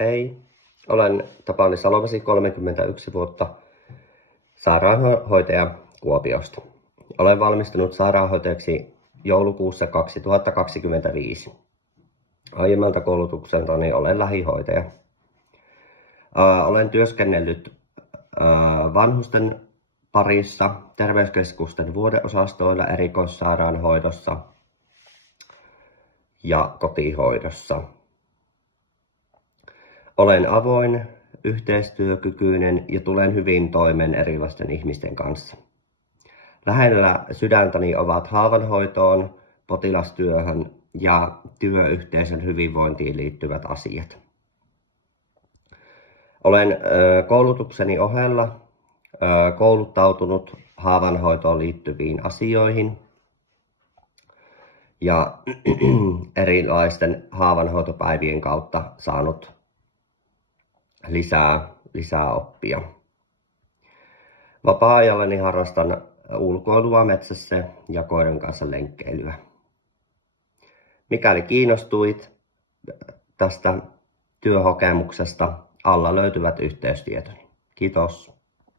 Hei, olen Tapani Salovesi, 31 vuotta, sairaanhoitaja Kuopiosta. Olen valmistunut sairaanhoitajaksi joulukuussa 2025. Aiemmalta koulutukseltani olen lähihoitaja. Olen työskennellyt vanhusten parissa, terveyskeskusten vuodeosastoilla, erikoissairaanhoidossa ja kotihoidossa. Olen avoin, yhteistyökykyinen ja tulen hyvin toimeen erilaisten ihmisten kanssa. Lähellä sydäntäni ovat haavanhoitoon, potilastyöhön ja työyhteisön hyvinvointiin liittyvät asiat. Olen koulutukseni ohella kouluttautunut haavanhoitoon liittyviin asioihin ja erilaisten haavanhoitopäivien kautta saanut lisää oppia. Vapaa-ajallani harrastan ulkoilua metsässä ja koiran kanssa lenkkeilyä. Mikäli kiinnostuit tästä työhakemuksesta, alla löytyvät yhteystietoni. Kiitos.